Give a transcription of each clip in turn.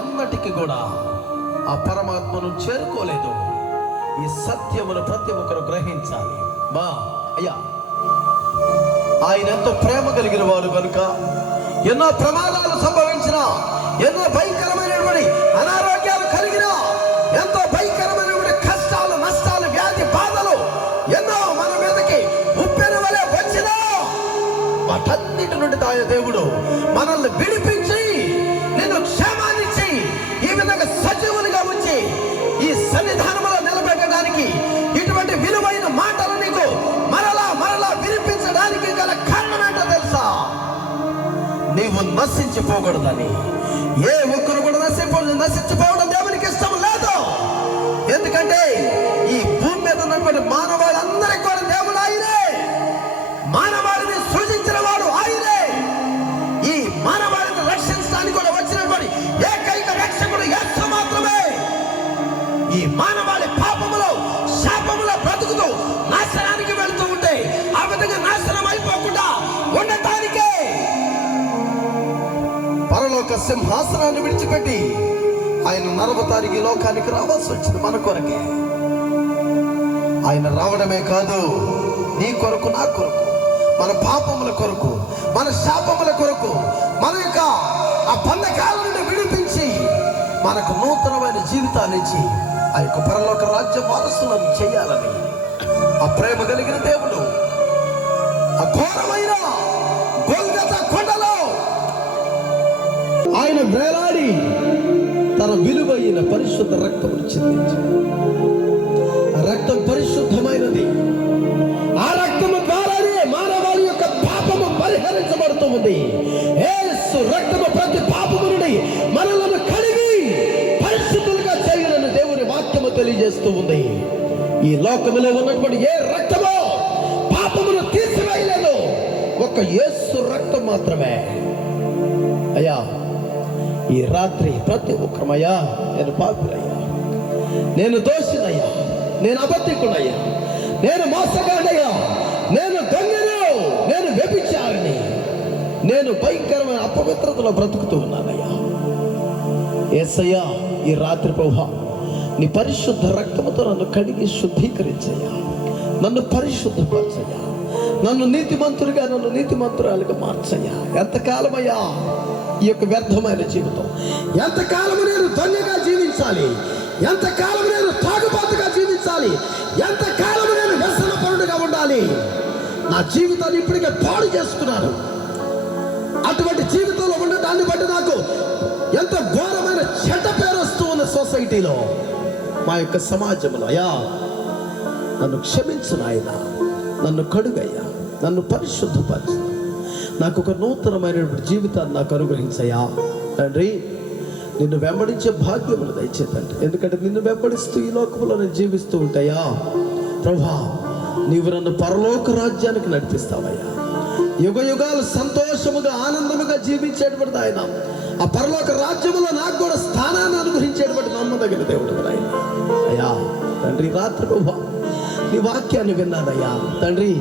ఎన్నటికి కూడా ఆ పరమాత్మను చేరుకోలేదు. ఈ సత్యమును ప్రతి ఒక్కరు గ్రహించాలి. బా అయ్యా, ఆయన ఎంతో ప్రేమ కలిగిన వాడు కనుక ఎన్నో ప్రమాదాలు సంభవించిన, ఎన్నో భయంకరమైనటువంటి అనారోగ్యాలు కలిగిన, ఎంతో భయంకరమైనటువంటి కష్టాలు, నష్టాలు, వ్యాధి బాధలు ఎన్నో మన మీదకి ఉప్పెన వలె వచ్చినా వాటన్నిటి నుండి ఆయన దేవుడు మనల్ని విడిపించి నిన్ను క్షేమాన్నిచ్చి ఈ విధంగా సజీవులుగా ఉంచి ఈ సన్నిధానంలో నిలబెట్టడానికి, ఇటువంటి విలువైన మాటలు నీకు మరలా మరలా వినిపించడానికి గల కారణం ఏంటో తెలుసా? నీవు నశించిపోకూడదని. ఏ ఒక్కరు కూడా నశించిపోవడం దేవునికి ఇష్టం లేదు. ఎందుకంటే ఈ భూమి మీద ఉన్నటువంటి మానవాళ్ళందరికీ కూడా దేవుడు ఆయనే. మానవాళిని సృజించిన వాడు ఆయనే. ఈ మానవాళిని రక్షించడానికి కూడా వచ్చినటువంటి ఏకైక రక్షకుడు యేసు మాత్రమే. ఈ మానవాళి పాపములో, శాపములో బ్రతుకుతూ నాశనానికి వెళ్తూ ఉంటే ఆ విధంగా నాశనం అయిపోకుండా ఉండటానికే పరలోక సింహాసనాన్ని విడిచిపెట్టి ఆయన నరవతారికి లోకానికి రావాల్సి వచ్చింది మన కొరకే. ఆయన రావడమే కాదు, నీ కొరకు, నా కొరకు, మన పాపముల కొరకు, మన శాపముల కొరకు, మన యొక్క ఆ బంధకాల నుండి విడిపించి మనకు నూతనమైన జీవితాన్ని ఇచ్చి ఆ యొక్క పరలోక రాజ్య వారసులను చేయాలని ఆ ప్రేమ కలిగిన దేవుడు ఆ ఘోరమైన గొల్గొతా కొండలో ఆయన వేలాడి తన విలువైన పరిశుద్ధ రక్తమును చిందించి, ఆ రక్తం పరిశుద్ధమైనది. ఆ రక్తము ద్వారానే మానవాళి యొక్క పాపము పరిహరించబడుతూ ఉంది. యేసు రక్తము ప్రతి పాపము నుండి మనలను కడిగి పరిశుద్ధులుగా చేయాలని దేవుని వాక్యము తెలియజేస్తూ ఉంది. ఈ లోకములో ఉన్నటువంటి ఏ రక్తమో పాపమును తీసివేయలేదు, ఒక్క యేసు రక్తం మాత్రమే. అయ్యా, ఈ రాత్రి ప్రతి ఒక్కరమయ్యా, నేను పాపినయ్యా, నేను దోషినయ్యా, నేను అబద్ధికుడయ్యా, నేను మోసగాడయ్యా, నేను దొంగను, నేను వ్యభిచారిని, నేను భయంకరమైన అపవిత్రతలో బ్రతుకుతూ ఉన్నానయ్యా. యేసయ్యా, ఈ రాత్రి ప్రభువా, నీ పరిశుద్ధ రక్తముతో నన్ను కడిగి శుద్ధీకరించయ్యా, నన్ను పరిశుద్ధపరచయ్యా, నన్ను నీతిమంతులుగా, నన్ను నీతిమంతురాలుగా మార్చయ్యా. ఎంతకాలమయ్యా ఈ యొక్క వ్యర్థమైన జీవితం? ఎంతకాలము నేను దొంగగా జీవించాలి? ఎంతకాలము నేను తాగుబాతుగా జీవించాలి? ఎంతకాలము నేను వ్యసనపరుడుగా ఉండాలి? నా జీవితాన్ని ఇప్పటికే పాడు చేసుకున్నాను. అటువంటి జీవితంలో ఉండటాన్ని బట్టి నాకు ఎంతో ఘోరమైన చెడ్డ పేరు వస్తూ ఉన్న సొసైటీలో, మా యొక్క సమాజంలో. అయ్యా, నన్ను క్షమించు నాయన, నన్ను కడుగయ్యా, నన్ను పరిశుద్ధపరచు, నాకు ఒక నూతనమైనటువంటి జీవితాన్ని నాకు అనుగ్రహించయ్యా. తండ్రి, నిన్ను వెంబడించే భాగ్యములు దయచేతండి. ఎందుకంటే నిన్ను వెంబడిస్తూ ఈ లోకంలో నేను జీవిస్తూ ఉంటాయా ప్రభువా, నీవు నన్ను పరలోక రాజ్యానికి నడిపిస్తావయ్యా. యుగ యుగాలు సంతోషముగా, ఆనందముగా జీవించేటువంటి ఆయన ఆ పరలోక రాజ్యములో నాకు కూడా స్థానాన్ని అనుగ్రహించేటువంటి నమ్మదగిన దేవుడు ఆయన. అయ్యా తండ్రి, రాత్రి ప్రభువా నీ వాక్యాన్ని విన్నానయ్యా. తండ్రి,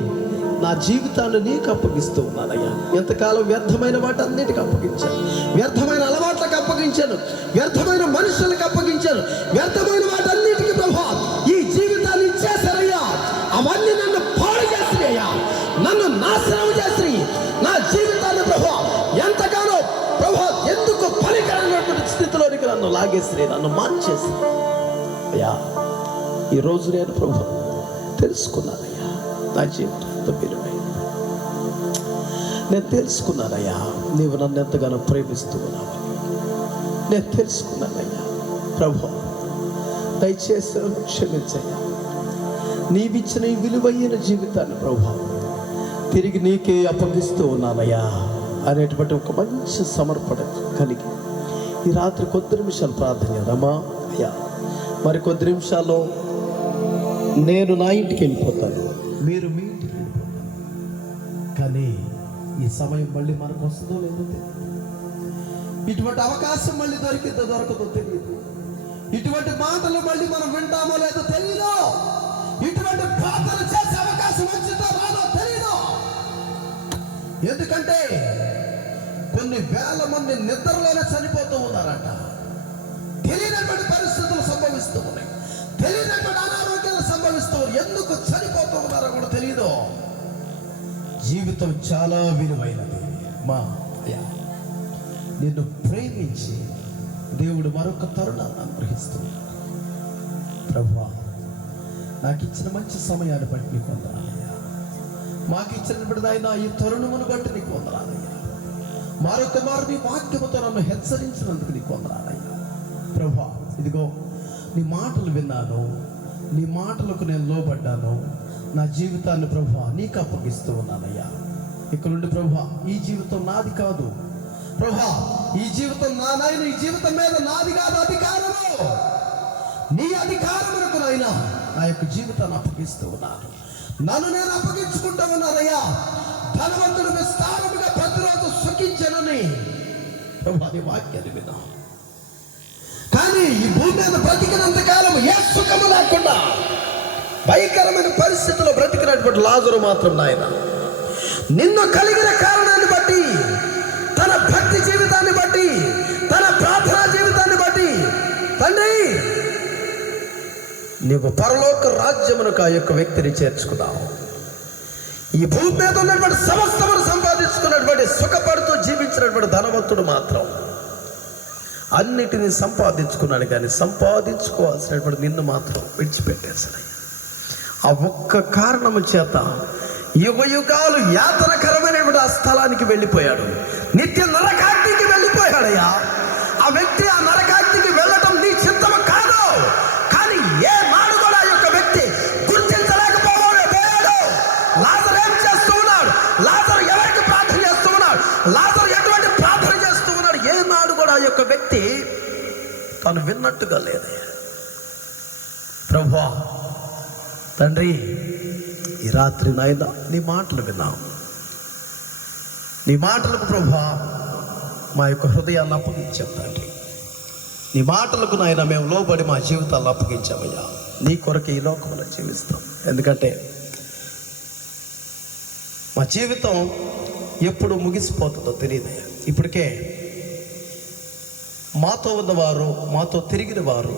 నా జీవితాన్ని నీకు అప్పగిస్తూ ఉన్నానయ్యా. ఎంతకాలం వ్యర్థమైన వాటన్నిటికి అప్పగించాను, వ్యర్థమైన అలవాట్లకు అప్పగించాను, వ్యర్థమైన మనుషులకు అప్పగించాను, వ్యర్థమైన వాటన్నిటికీ ప్రభువా ఈ జీవితాన్ని ఇచ్చేసారయ్యా. అవన్నీ నన్ను పాడు చేసినాయ్యా, నన్ను నాశనం చేసి నా జీవితాన్ని ప్రభువా ఎంతగానో ప్రభువా ఎందుకు పనికిరానటువంటి స్థితిలోనికి నన్ను లాగేసి, నన్ను మార్చేసి అయ్యా. ఈరోజు నేను ప్రభువా తెలుసుకున్నానయ్యా, నా జీవితం నేను తెలుసుకున్నానయ్యా, నీవు నన్ను ఎంతగానో ప్రేమిస్తూ ఉన్నావు. నేను తెలుసుకున్నానయ్యా ప్రభువా, దయచేసి క్షమించయ్యా. నీవిచ్చిన ఈ విలువైన జీవితాన్ని ప్రభువా తిరిగి నీకే అప్పగిస్తూ ఉన్నానయ్యా అనేటువంటి ఒక మంచి సమర్పణ కలిగి ఈ రాత్రి కొద్ది నిమిషాలు ప్రార్థన చేద్దామా? అయ్యా, మరి కొద్ది నిమిషాల్లో నేను నా ఇంటికి వెళ్ళిపోతాను, మీరు మీ ఇంటికి వెళ్ళిపోతారు. కానీ ఈ సమయం మళ్ళీ మనకు వస్తుందో లేదో తెలియదు. ఇటువంటి అవకాశం మళ్ళీ దొరకదో తెలియదు. ఇటువంటి మాటలు మళ్ళీ మనం వింటామో లేదో తెలియదు. ఇటువంటి ప్రార్థన చేసే అవకాశం వచ్చిందో రాదో తెలియదు. ఎందుకంటే కొన్ని వేల మంది నిద్రలోనే చనిపోతూ ఉన్నారట. తెలియనటువంటి పరిస్థితులు సంభవిస్తూ ఉన్నాయి, తెలియనటువంటి అనారోగ్యాలు సంభవిస్తూ ఉన్నాయి. ఎందుకు చనిపోతూ ఉన్నారో కూడా తెలియదు. జీవితం చాలా విలువైనది. మా అయ్యా, నిన్ను ప్రేమించి దేవుడు మరొక తరుణాన్ని అనుగ్రహిస్తున్నాడు. ప్రభువా, నాకు ఇచ్చిన మంచి సమయాన్ని బట్టి నీకు వందనాలయ్యా. మాకు ఇచ్చినటువంటి ఆయన ఈ తరుణమును బట్టి నీకు వందనాలయ్యా. మరొక మారు నీ వాక్యముతో నన్ను హెచ్చరించినందుకు నీకు వందనాలయ్యా. ప్రభువా, ఇదిగో నీ మాటలు విన్నాను, నీ మాటలకు నేను లోబడ్డాను. నా జీవితాన్ని ప్రభువా నీకు అప్పగిస్తూ ఉన్నానయ్యా. ఇక్కడ నుండి ప్రభువా, ఈ జీవితం నాది కాదు ప్రభువా, ఈ జీవితం నా నాయన, ఈ జీవితం మీద నాది కాదు అధికారము, నీ అధికారమునకు నాయన నా యొక్క జీవితాన్ని అప్పగిస్తూ ఉన్నాను. నన్ను నేను అప్పగించుకుంటూ ఉన్నానయ్యా. ధనవంతుడు విస్తారముగా ప్రతిరోజు సుఖించనని ప్రభువా నీ వాక్యాన్ని విన్నా. కానీ ఈ భూమి మీద బ్రతికినంత కాలం ఏ సుఖము లేకుండా భయంకరమైన పరిస్థితుల్లో బ్రతికినటువంటి లాజరు మాత్రం నాయన నిన్ను కలిగిన కారణాన్ని బట్టి, తన భక్తి జీవితాన్ని బట్టి, తన ప్రార్థనా జీవితాన్ని బట్టి తండ్రి నీవు పరలోక రాజ్యమునకు ఆ యొక్క వ్యక్తిని చేర్చుకున్నావు. ఈ భూమి మీద ఉన్నటువంటి సమస్తమును సంపాదించుకున్నటువంటి సుఖపడుతూ జీవించినటువంటి ధనవంతుడు మాత్రం అన్నిటినీ సంపాదించుకున్నాడు, కానీ సంపాదించుకోవాల్సినటువంటి నిన్ను మాత్రం విడిచిపెట్టేశాడు. ఆ ఒక్క కారణము చేత యుగ యుగాలు యాతనకరమైనటువంటి ఆ స్థలానికి వెళ్ళిపోయాడు. నిత్య నరకాగ్నికి వెళ్ళిపోయాడయ్యా. ఆ వ్యక్తి ఆ నరకాగ్నికి వెళ్ళటం నీ చిత్తము కాదు, కానీ ఏ నాడు కూడా ఆ యొక్క వ్యక్తి గుర్తించలేకపోయాడు. లాజరు ఏం చేస్తూ ఉన్నాడు? లాజరు ఎవరికి ప్రార్థన చేస్తూ ఉన్నాడు? లాజరు ఎటువంటి ప్రార్థన చేస్తూ ఉన్నాడు? ఏ నాడు కూడా ఆ యొక్క వ్యక్తి తను విన్నట్టుగా లేదు. ప్రభువా తండ్రి, ఈ రాత్రి నాయన నీ మాటలు విన్నాం. నీ మాటలకు ప్రభువా మా యొక్క హృదయాన్ని అప్పగించాం తండ్రి. నీ మాటలకు నాయన మేము లోబడి మా జీవితాలను అప్పగించామయ్యా. నీ కొరకు ఈ లోకంలో జీవిస్తాం. ఎందుకంటే మా జీవితం ఎప్పుడు ముగిసిపోతుందో తెలియదయ్యా. ఇప్పటికే మాతో ఉన్నవారు, మాతో తిరిగిన వారు,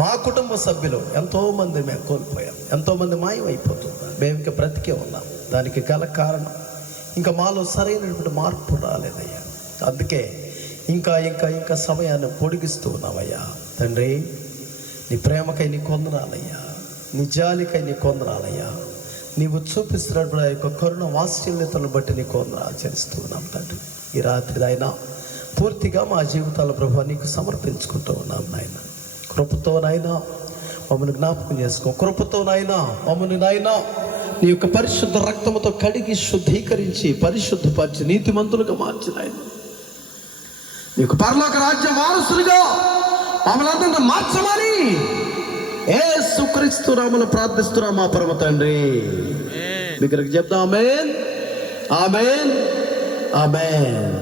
మా కుటుంబ సభ్యులు ఎంతోమంది మేము కోల్పోయాం. ఎంతోమంది మాయమైపోతున్నారు. మేము ఇంకా బ్రతికే ఉన్నాం. దానికి గల కారణం ఇంకా మాలో సరైనటువంటి మార్పు రాలేదయ్యా. అందుకే ఇంకా ఇంకా ఇంకా సమయాన్ని పొడిగిస్తూ ఉన్నావయ్యా. తండ్రి, నీ ప్రేమకై నీ కొందనాలయ్యా, నీ జాలికై నీ కొందనాలయ్యా. నీవు చూపిస్తున్నప్పుడు ఆ యొక్క కరుణ వాత్సల్యతను బట్టి నీ కొందనాలు చేస్తూ ఉన్నాం తండ్రి. ఈ రాత్రి అయినా పూర్తిగా మా జీవితాల ప్రభువా నీకు సమర్పించుకుంటూ ఉన్నాం నాయన. కృపతో నాయనా మమ్మల్ని జ్ఞాపకం చేసుకో. కృపతో నాయనా మమ్మల్ని నాయనా నీ యొక్క పరిశుద్ధ రక్తముతో కడిగి శుద్ధీకరించి పరిశుద్ధపరిచి నీతిమంతులుగా మార్చి నాయన నీకు పరలోక రాజ్య వారసులుగా మమ్మల్ని అందరినీ మార్చమని యేసుక్రీస్తు నామములో ప్రార్థిస్తున్నాం మా పరమ తండ్రి. దగ్గరికి చెప్తాం ఆమేన్, ఆమేన్, ఆమేన్.